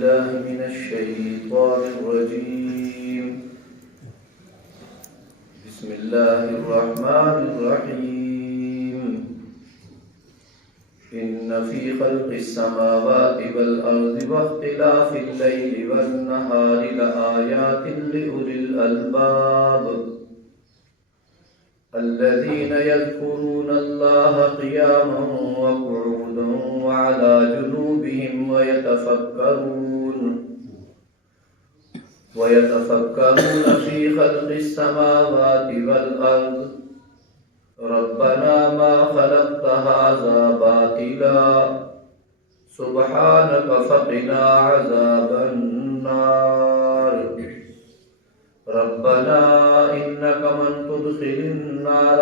بالله من الشيطان الرجيم. بسم الله الرحمن الرحيم. إن في خلق السماوات والأرض واختلاف الليل والنهار لآيات لأولي الألباب الذين يذكرون الله قياما وقعودا وعلى جنوبهم ويتفكرون في خلق السماوات والأرض ربنا ما خلقت هذا باطلا سبحانك فقنا عذاب النار ربنا إنك من تدخل النار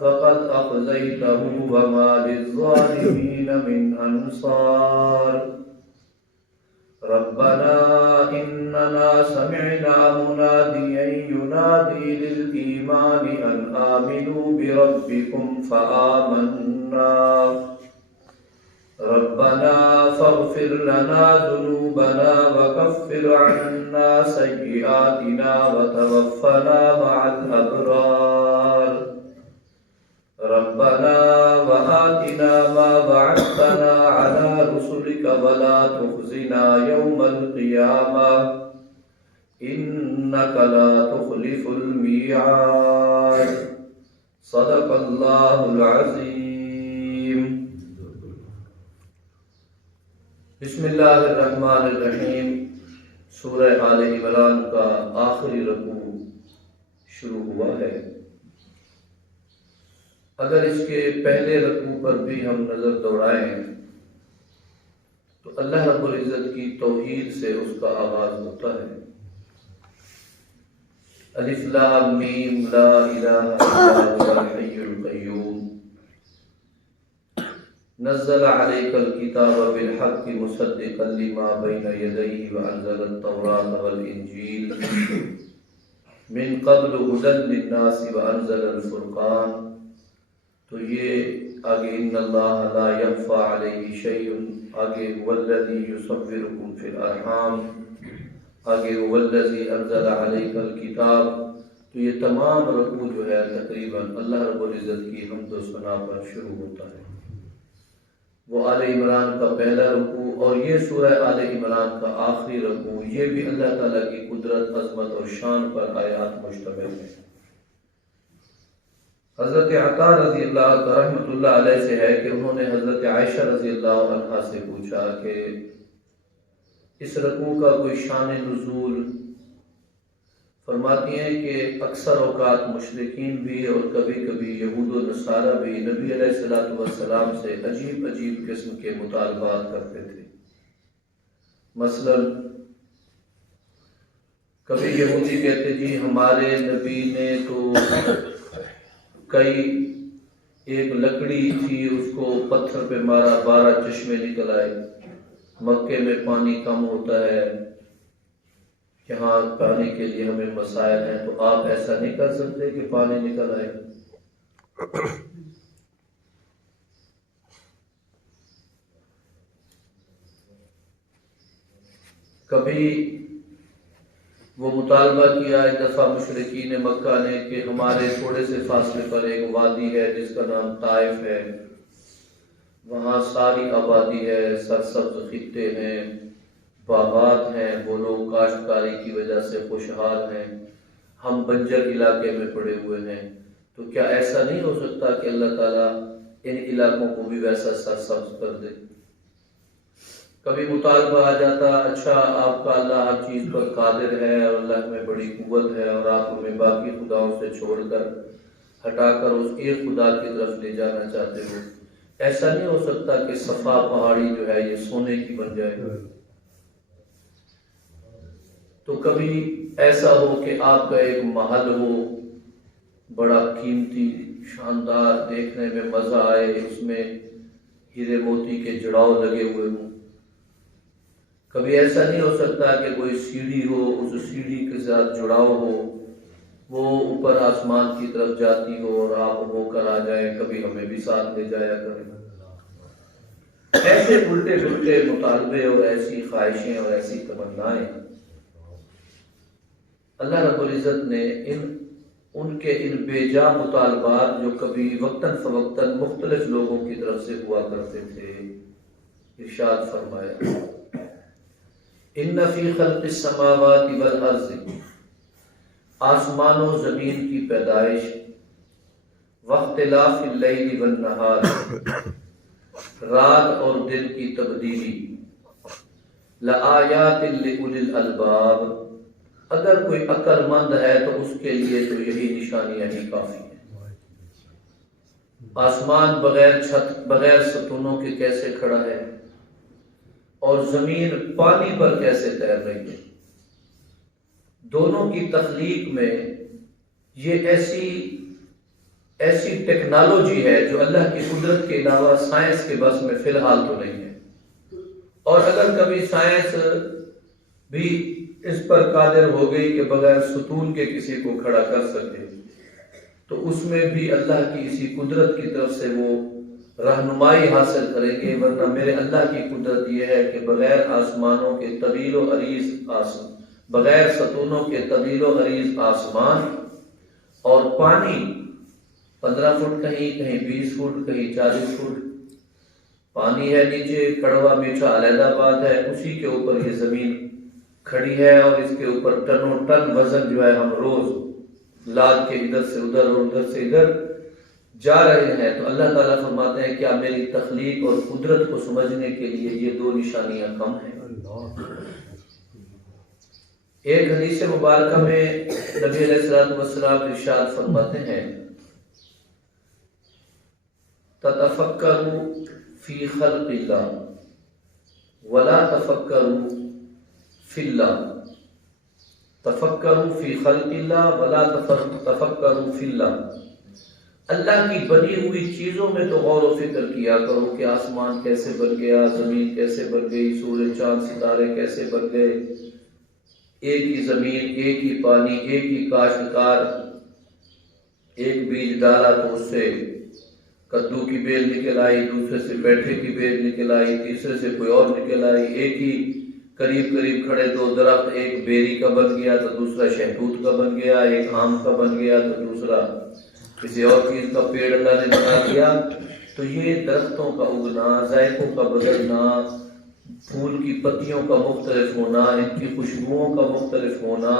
فقد أخزيته وما للظالمين من أنصار ربنا إننا سمعنا مناديا ينادي للإيمان أن آمنوا بربكم فآمنا ربنا فاغفر لنا ذنوبنا وكفر عنا سيئاتنا وتوفنا مع الأبرار ربنا وآتنا ما وعدتنا على رسلك ولا تخزنا يوم القيامة إنك لا تخلف الميعاد صدق الله العظيم. بسم اللہ الرحمن الرحیم. سورہ آل عمران کا آخری رکوع شروع ہوا ہے. اگر اس کے پہلے رکوع پر بھی ہم نظر دوڑائیں تو اللہ رب العزت کی توحید سے اس کا آغاز ہوتا ہے. الف لام میم لا الہ الا هو الحی القیوم نزل عليك الكتاب بالحق مصدقا لما بين يديه وأنزل التوراة والإنجيل من قبل هدى للناس وأنزل الفرقان. تو یہ آگے ان اللہ لا يخفى عليه شيء، آگے هو الذي يصوركم في الأرحام، آگے هو الذي أنزل عليك الكتاب. تو یہ تمام رکوع جو ہے تقریباً اللہ رب العزت کی حمد و ثنا پر شروع ہوتا ہے. وہ آل عمران کا پہلا رکوع اور یہ سورہ آل عمران کا آخری رکوع، یہ بھی اللہ تعالیٰ کی قدرت، عظمت اور شان پر آیات مشتمل ہیں. حضرت عطا رضی اللہ رحمۃ اللہ علیہ سے ہے کہ انہوں نے حضرت عائشہ رضی اللہ عنہا سے پوچھا کہ اس رکوع کا کوئی شان نزول. فرماتی ہیں کہ اکثر اوقات مشرکین بھی اور کبھی کبھی یہود و نصارہ بھی نبی علیہ السلام سے عجیب عجیب قسم کے مطالبات کرتے تھے. مثلا کبھی یہودی کہتے جی ہمارے نبی نے تو ایک لکڑی تھی اس کو پتھر پہ مارا 12 چشمے نکل آئے. مکے میں پانی کم ہوتا ہے، یہاں پانی کے لیے ہمیں مسائل ہیں، تو آپ ایسا نہیں کر سکتے کہ پانی نکل آئے. کبھی وہ مطالبہ کیا ایک دفعہ مشرکین مکہ نے کہ ہمارے تھوڑے سے فاصلے پر ایک وادی ہے جس کا نام طائف ہے، وہاں ساری آبادی ہے، سرسبز خطے ہیں، باغات ہیں، وہ لوگ کاشتکاری کی وجہ سے خوشحال ہیں، ہم بنجر علاقے میں پڑے ہوئے ہیں، تو کیا ایسا نہیں ہو سکتا کہ اللہ تعالیٰ ان علاقوں کو بھی ویسا سرسبز کر دے؟ کبھی مطالبہ آ جاتا اچھا آپ کا اللہ ہر چیز پر قادر ہے اور اللہ میں بڑی قوت ہے اور آپ ہمیں باقی خداؤں سے چھوڑ کر ہٹا کر اس ایک خدا کی طرف لے جانا چاہتے ہو، ایسا نہیں ہو سکتا کہ صفا پہاڑی جو ہے یہ سونے کی بن جائے؟ تو کبھی ایسا ہو کہ آپ کا ایک محل ہو بڑا قیمتی شاندار، دیکھنے میں مزہ آئے، اس میں ہیرے موتی کے جڑاؤ لگے ہوئے ہوں. کبھی ایسا نہیں ہو سکتا کہ کوئی سیڑھی ہو، اس سیڑھی کے ساتھ جڑاؤ ہو، وہ اوپر آسمان کی طرف جاتی ہو اور آپ ہو کر آ جائیں، کبھی ہمیں بھی ساتھ لے جایا کریں. ایسے الٹے پلٹے مطالبے اور ایسی خواہشیں اور ایسی تمنائیں اللہ رب العزت نے ان کے بے جا مطالبات جو کبھی وقتاً فوقتاً مختلف لوگوں کی طرف سے ہوا کرتے تھے، ارشاد فرمایا ان فی خلق السماوات والارض، آسمان و زمین کی پیدائش، واختلاف اللیل والنہار، رات اور دن کی تبدیلی، لآیات لأولی الالباب، اگر کوئی عقل مند ہے تو اس کے لیے تو یہی نشانیاں ہی کافی ہیں۔ آسمان بغیر چھت بغیر ستونوں کے کیسے کھڑا ہے اور زمین پانی پر کیسے تیر رہی ہے، دونوں کی تخلیق میں یہ ایسی ٹیکنالوجی ہے جو اللہ کی قدرت کے علاوہ سائنس کے بس میں فی الحال تو نہیں ہے، اور اگر کبھی سائنس بھی اس پر قادر ہو گئی کہ بغیر ستون کے کسی کو کھڑا کر سکے تو اس میں بھی اللہ کی اسی قدرت کی طرف سے وہ رہنمائی حاصل کریں گے، ورنہ میرے اللہ کی قدرت یہ ہے کہ بغیر آسمانوں کے طویل و عریض بغیر ستونوں کے طویل و عریض آسمان اور پانی 15 فٹ کہیں 20 فٹ کہیں 40 فٹ پانی ہے نیچے، کڑوا میٹھا علیحدہ بات ہے، اسی کے اوپر یہ زمین کھڑی ہے اور اس کے اوپر ٹنوں ٹن وزن جو ہے ہم روز لاد کے ادھر سے ادھر اور ادھر سے ادھر جا رہے ہیں، تو اللہ تعالیٰ فرماتے ہیں کیا میری تخلیق اور قدرت کو سمجھنے کے لیے یہ دو نشانیاں کم ہیں؟ ایک حدیث مبارکہ میں نبی علیہ السلام ارشاد فرماتے ہیں تتفکروا فی خلق اللہ ولا تفکروا فی اللہ، تفکروا فی خلق اللہ ولا تفکروا فی اللہ، اللہ کی بنی ہوئی چیزوں میں تو غور و فکر کیا کرو کہ آسمان کیسے بن گیا، زمین کیسے بن گئی، سورج چاند ستارے کیسے بن گئے، ایک ہی زمین، ایک ہی پانی، ایک ہی کاشتکار ایک بیج ڈالا تو اس سے کدو کی بیل نکل آئی، دوسرے سے پیٹھے کی بیل نکل آئی، تیسرے سے کوئی اور نکل آئی، ایک ہی قریب کھڑے دو درخت، ایک بیری کا بن گیا تو دوسرا شہتوت کا بن گیا، ایک آم کا بن گیا تو دوسرا کسی اور چیز کا پیڑ اللہ نے بنا دیا۔ تو یہ درختوں کا اگنا، ذائقوں کا بدلنا، پھول کی پتیوں کا مختلف ہونا، ان کی خوشبوؤں کا مختلف ہونا،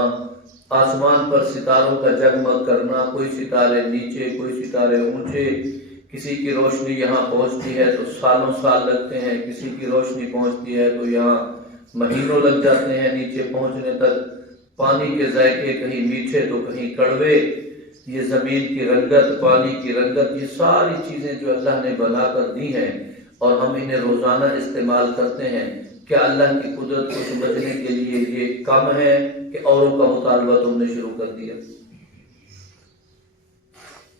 آسمان پر ستاروں کا جگمگ کرنا، کوئی ستارے نیچے کوئی ستارے اونچے، کسی کی روشنی یہاں پہنچتی ہے تو سالوں سال لگتے ہیں، کسی کی روشنی پہنچتی ہے تو یہاں مہینوں لگ جاتے ہیں نیچے پہنچنے تک، پانی کے ذائقے کہیں میٹھے تو کہیں کڑوے، یہ زمین کی رنگت، پانی کی رنگت، یہ ساری چیزیں جو اللہ نے بنا کر دی ہیں اور ہم انہیں روزانہ استعمال کرتے ہیں، کیا اللہ کی قدرت کو سمجھنے کے لیے یہ کم ہے کہ اوروں کا مطالبہ تم نے شروع کر دیا؟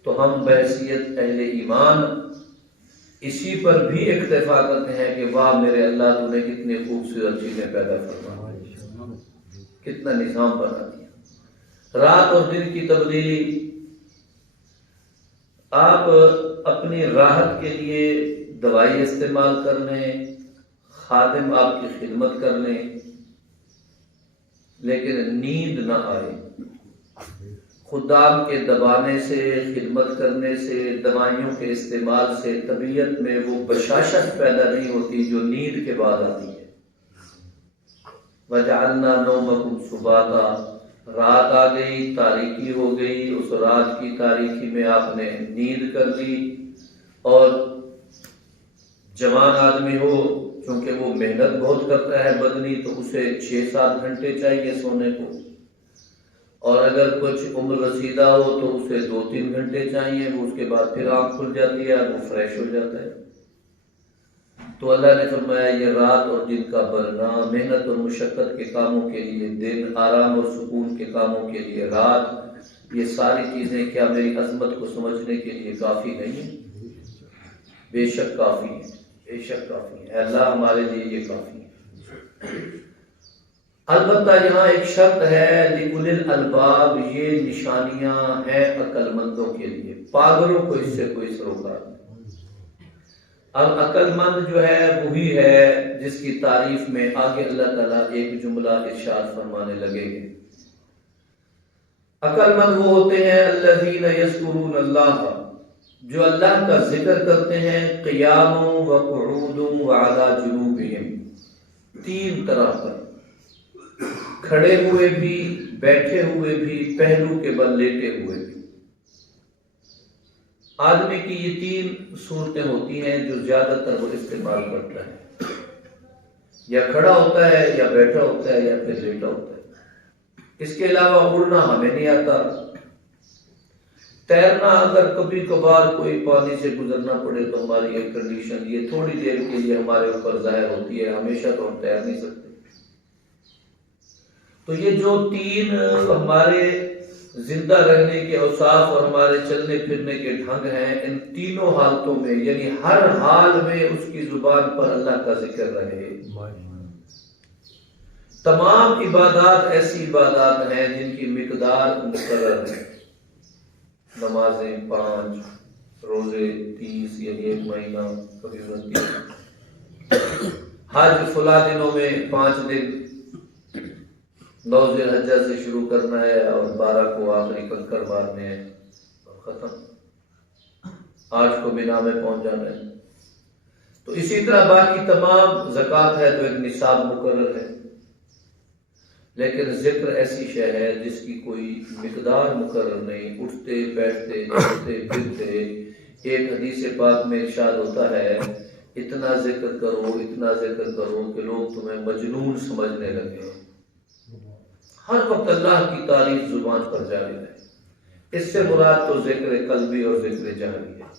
تو ہم بحیثیت اہل ایمان اسی پر بھی اکتفا کرتے ہیں کہ واہ میرے اللہ تو نے کتنی خوبصورت چیزیں پیدا فرمائی، کتنا نظام بنا دیا، رات اور دن کی تبدیلی۔ آپ اپنی راحت کے لیے دوائی استعمال کر لیں، خادم آپ کی خدمت کر لیں، لیکن نیند نہ آئے، خدام کے دبانے سے، خدمت کرنے سے، دوائیوں کے استعمال سے طبیعت میں وہ بشاشت پیدا نہیں ہوتی جو نیند کے بعد آتی ہے۔ وَجَعَلْنَا نَوْمَكُمْ سُبَاتًا، رات آ گئی، تاریکی ہو گئی، اس رات کی تاریکی میں آپ نے نیند کر لی، اور جوان آدمی ہو چونکہ وہ محنت بہت کرتا ہے بدنی تو اسے 6-7 گھنٹے چاہیے سونے کو، اور اگر کچھ عمر رسیدہ ہو تو اسے 2-3 گھنٹے چاہیے، وہ اس کے بعد پھر آنکھ کھل جاتی ہے اور وہ فریش ہو جاتا ہے۔ تو اللہ نے فرمایا یہ رات اور دن کا بننا، محنت اور مشقت کے کاموں کے لیے دن، آرام اور سکون کے کاموں کے لیے رات، یہ ساری چیزیں کیا میری عظمت کو سمجھنے کے لیے کافی نہیں؟ بے شک کافی ہے، بے شک کافی ہے، اللہ ہمارے لیے یہ کافی ہے۔ البتہ یہاں ایک شرط ہے، لِأُولِي الْأَلْبَابِ، یہ نشانیاں ہیں عقل مندوں کے لیے، پاگلوں کو اس سے کوئی سروکار نہیں۔ اب عقل مند جو ہے وہی ہے جس کی تعریف میں آگے اللہ تعالیٰ ایک جملہ ارشاد فرمانے لگے گے. عقل مند وہ ہوتے ہیں الذین یذکرون اللہ، جو اللہ کا ذکر کرتے ہیں قیام و قعود وعلی جنوبہم، تین طرح پر، کھڑے ہوئے بھی، بیٹھے ہوئے بھی، پہلو کے بل لیٹے ہوئے بھی. آدمی کی یہ تین صورتیں ہوتی ہیں جو زیادہ تر وہ استعمال کرتا ہے، یا کھڑا ہوتا ہے، یا بیٹھا ہوتا ہے، یا پھر لیٹا ہوتا ہے. اس کے علاوہ اڑنا ہمیں نہیں آتا. تیرنا اگر کبھی کبھار کوئی پانی سے گزرنا پڑے تو ہماری ایک کنڈیشن یہ تھوڑی دیر کے لیے ہمارے اوپر ظاہر ہوتی ہے، ہمیشہ تو ہم تیر نہیں سکتے. تو یہ جو تین ہمارے زندہ رہنے کے اوصاف اور ہمارے چلنے پھرنے کے ڈھنگ ہیں، ان تینوں حالتوں میں یعنی ہر حال میں اس کی زبان پر اللہ کا ذکر رہے. تمام عبادات ایسی عبادات ہیں جن کی مقدار مقرر ہے. نمازیں 5، روزے 30 یعنی 1 مہینہ کبھی 29، حج فلاں دنوں میں 5 دن، 9 ذی الحجہ سے شروع کرنا ہے اور 12 کو آخری کنکر مارنے ہیں اور ختم، 8 کو مینا میں پہنچ جانا ہے. تو اسی طرح باقی تمام زکوٰۃ ہے تو ایک نصاب مقرر ہے. لیکن ذکر ایسی شے ہے جس کی کوئی مقدار مقرر نہیں. اٹھتے بیٹھتے چلتے پھرتے، ایک حدیث پاک میں ارشاد ہوتا ہے اتنا ذکر کرو، اتنا ذکر کرو کہ لوگ تمہیں مجنون سمجھنے لگے. ہر وقت اللہ کی تعریف زبان پر جاری ہے. اس سے مراد تو ذکر قلبی اور ذکر جہری ہے.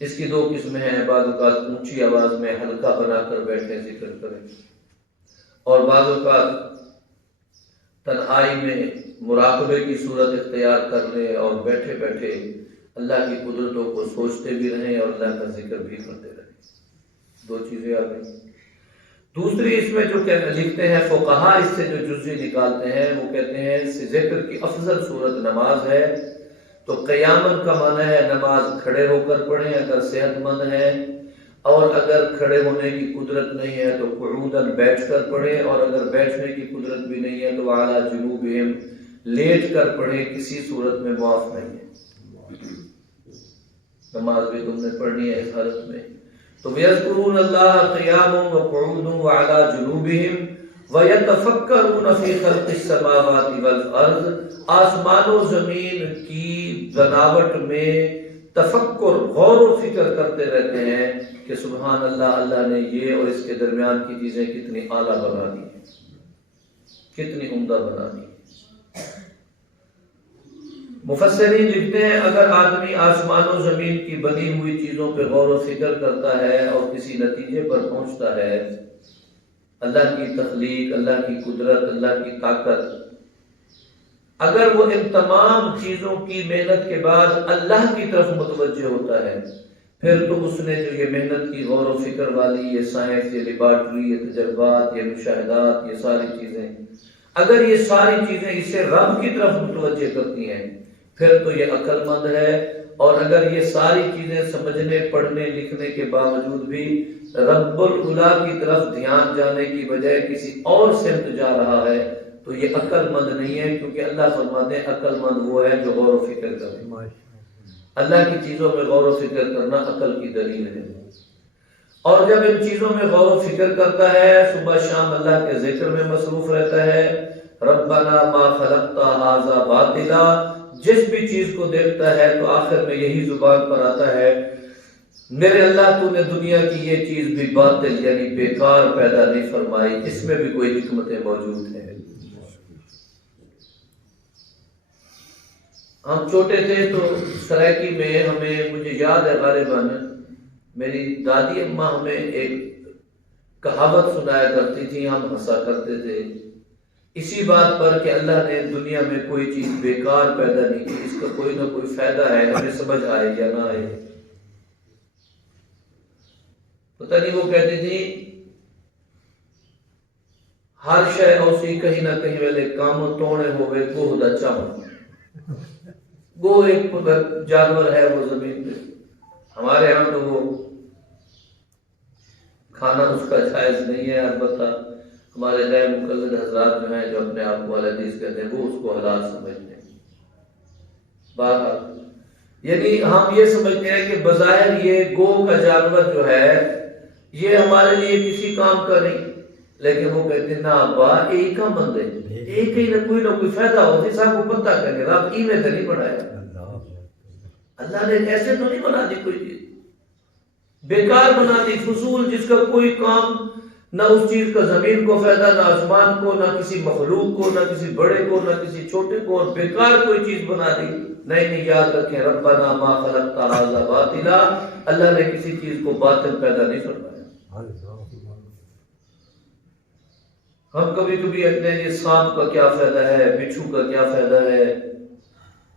اس کی 2 قسمیں ہیں. بعض اوقات اونچی آواز میں ہلکا بنا کر بیٹھے ذکر کریں، اور بعض اوقات تنہائی میں مراقبے کی صورت اختیار کر لیں اور بیٹھے بیٹھے اللہ کی قدرتوں کو سوچتے بھی رہیں اور اللہ کا ذکر بھی کرتے رہیں. 2 چیزیں آ گئی. دوسری اس میں جو لکھتے ہیں فقہا، اس سے جو جزوی نکالتے ہیں وہ کہتے ہیں اس ذکر کی افضل صورت نماز ہے. تو قیامت کا معنی ہے نماز کھڑے ہو کر پڑھیں اگر صحت مند ہے، اور اگر کھڑے ہونے کی قدرت نہیں ہے تو قعوداً بیٹھ کر پڑھیں، اور اگر بیٹھنے کی قدرت بھی نہیں ہے تو اعلیٰ جنوبہم لیٹ کر پڑھیں. کسی صورت میں معاف نہیں ہے. نماز بھی تم نے پڑھنی ہے اس حالت میں. تو یذکرون اللہ قیاما وقعودا وعلی جنوبہم ویتفکرون فی خلق السماوات والارض، آسمان و زمین کی بناوٹ میں تفکر، غور و فکر کرتے رہتے ہیں کہ سبحان اللہ، اللہ نے یہ اور اس کے درمیان کی چیزیں کتنی اعلیٰ بنا دی ہیں، کتنی عمدہ بنا دی. مفسرین لکھتے ہیں اگر آدمی آسمان و زمین کی بنی ہوئی چیزوں پہ غور و فکر کرتا ہے اور کسی نتیجے پر پہنچتا ہے، اللہ کی تخلیق، اللہ کی قدرت، اللہ کی طاقت، اگر وہ ان تمام چیزوں کی محنت کے بعد اللہ کی طرف متوجہ ہوتا ہے، پھر تو اس نے جو یہ محنت کی غور و فکر والی، یہ سائنس، یہ لیبارٹری، یہ تجربات، یہ مشاہدات، یہ ساری چیزیں، اگر یہ ساری چیزیں اسے رب کی طرف متوجہ کرتی ہیں پھر تو یہ عقل مند ہے. اور اگر یہ ساری چیزیں سمجھنے، پڑھنے، لکھنے کے باوجود بھی رب العلا کی طرف دھیان جانے کی بجائے کسی اور سمت جا رہا ہے تو یہ عقل مند نہیں ہے. کیونکہ اللہ فرماتے ہیں عقل مند وہ ہے جو غور و فکر کرے. اللہ کی چیزوں میں غور و فکر کرنا عقل کی دلیل ہے. اور جب ان چیزوں میں غور و فکر کرتا ہے، صبح شام اللہ کے ذکر میں مصروف رہتا ہے، ربنا ما خلقت ھذا باطلا، جس بھی چیز کو دیکھتا ہے تو آخر میں یہی زبان پر آتا ہے میرے اللہ تو نے دنیا کی یہ چیز بھی باطل یعنی بیکار پیدا نہیں فرمائی، اس میں بھی کوئی حکمتیں موجود ہیں. ہم چھوٹے تھے تو سرائکی میں مجھے یاد ہے غالباً میری دادی اماں ہمیں ایک کہاوت سنایا کرتی تھی، ہم ہنسا کرتے تھے اسی بات پر کہ اللہ نے دنیا میں کوئی چیز بیکار پیدا نہیں کی، اس کا کوئی نہ کوئی فائدہ ہے، ہمیں سمجھ آئے یا نہ آئے. پتہ نہیں وہ کہتی تھی ہر شے اوسی کہیں نہ کہیں والے کام توڑے ہوئے گوہ دا چاہوں. گوہ ایک جانور ہے وہ زمین پہ، ہمارے ہاں تو وہ کھانا اس کا جائز نہیں ہے، البتہ ہمارے غیر مقلد حضرات جو ہیں جو اپنے آپ کو اہل حدیث کہتے ہیں وہ اس کو حلال سمجھتے ہیں۔ بہرحال یعنی ہم یہ سمجھتے ہیں کہ بظاہر یہ گو کا جانور جو ہے یہ ہمارے لیے کسی کام کا نہیں، لیکن وہ کہتے ہیں نا ابا ایک کا مند ہے، ایک ہی نہ کوئی فائدہ ہو، جیسا کو پتہ کریں رب ای میں تو نہیں بنایا، اللہ نے ایسے تو نہیں بنا دی کوئی چیز، بیکار بنا دی، فضول، جس کا کوئی کام نہ اس چیز کا زمین کو فائدہ، نہ آسمان کو، نہ کسی مخلوق کو، نہ کسی بڑے کو، نہ کسی چھوٹے کو، اور بیکار کوئی چیز بنا دی۔ نہیں یاد رکھیں ربنا ما خلقت ھذا باطلا، اللہ نے کسی چیز کو باطل پیدا نہیں فرمایا۔ ہم کبھی کبھی کہتے ہیں یہ سانپ کا کیا فائدہ ہے، بچھو کا کیا فائدہ ہے،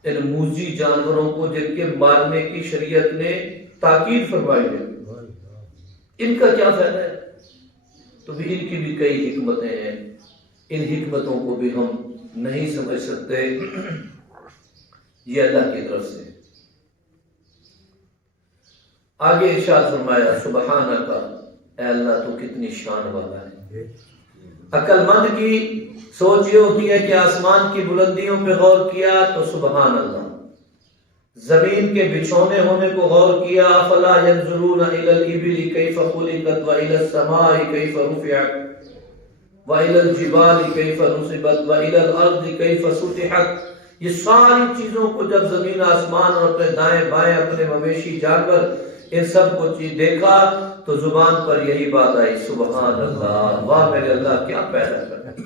ان موذی جانوروں کو جن کے مارنے کی شریعت نے تاکید فرمائی ہے، ان کا کیا فائدہ ہے؟ تو بھی ان کی بھی کئی حکمتیں ہیں، ان حکمتوں کو بھی ہم نہیں سمجھ سکتے، یہ اللہ کی طرف سے۔ آگے ارشاد فرمایا سبحانک، اے اللہ تو کتنی شان والا ہے۔ عقل مند کی سوچ یہ ہوتی ہے کہ آسمان کی بلندیوں پہ غور کیا تو سبحان اللہ، زمین کے بچھونے ہونے کو غور کیا، افلا ينظرون الى الابل كيف خلقت والى السماء كيف رفعت والى الجبال كيف نصبت والى الارض كيف سطحت، یہ ساری چیزوں کو جب زمین آسمان اور اپنے دائیں بائیں اپنے مویشی جانور ان سب کو چیز دیکھا تو زبان پر یہی بات آئی سبحان اللہ، واہ میرے اللہ کیا پیدا کر دی،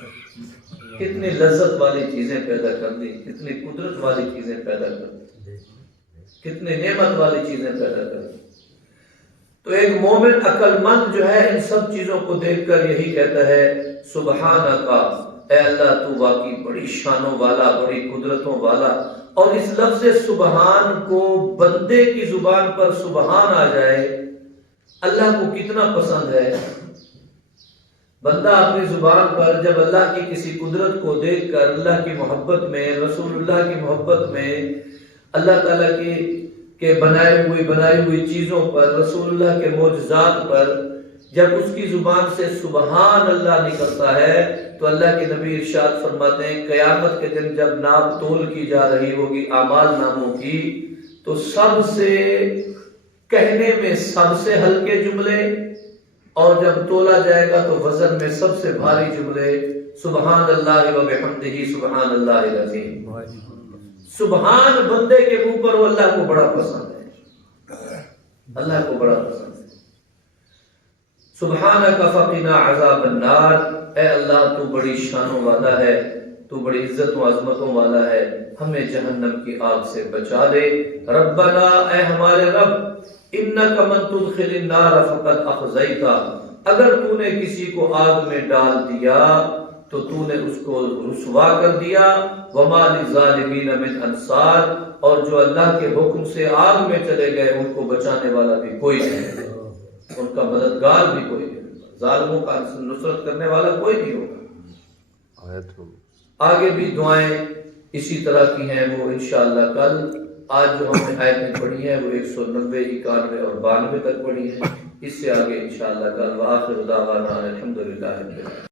کتنی لذت والی چیزیں پیدا کر دی، کتنی قدرت والی چیزیں پیدا کر دی، کتنی نعمت والی چیزیں پیدا کر دی۔ تو ایک مومن عقل مند جو ہے ان سب چیزوں کو دیکھ کر یہی کہتا ہے سبحانک، اے اللہ تو واقعی بڑی شانوں والا، بڑی قدرتوں والا۔ اور اس لفظ سبحان کو بندے کی زبان پر سبحان آ جائے اللہ کو کتنا پسند ہے۔ بندہ اپنی زبان پر جب اللہ کی کسی قدرت کو دیکھ کر اللہ کی محبت میں، رسول اللہ کی محبت میں، اللہ تعالیٰ کے بنائی ہوئی چیزوں پر، رسول اللہ کے معجزات پر جب اس کی زبان سے سبحان اللہ نکلتا ہے تو اللہ کے نبی ارشاد فرماتے ہیں قیامت کے دن جب ناپ تول کی جا رہی ہوگی اعمال ناموں کی تو سب سے کہنے میں سب سے ہلکے جملے، اور جب تولا جائے گا تو وزن میں سب سے بھاری جملے سبحان اللہ و بحمدہ سبحان اللہ العظیم۔ سبحان بندے کے منہ پر وہ اللہ کو بڑا پسند ہے، اللہ کو بڑا پسند ہے۔ سبحانک فقنا عذاب النار، اے اللہ تو بڑی شانوں والا ہے، تو بڑی عزت و عظمتوں والا ہے، ہمیں جہنم کی آگ سے بچا دے۔ ربنا، اے ہمارے رب، انک من تدخل النار فقد اخزیتہ، اگر تو نے کسی کو آگ میں ڈال دیا تو تو نے اس کو رسوا کر دیا، وما للظالمین من انصار، اور جو اللہ کے حکم سے آگ میں چلے گئے ان کو بچانے والا بھی کوئی نہیں، ان کا مددگار بھی کوئی نہیں، ظالموں کا نصرت کرنے والا کوئی نہیں ہوگا۔ آگے بھی دعائیں اسی طرح کی ہیں، وہ انشاءاللہ کل، آج جو ہم نے آیتیں پڑھی ہیں وہ 190، 91 اور 92 تک پڑھی ہیں، اس سے آگے انشاءاللہ کل۔ وآخر دعوانا الحمدللہ۔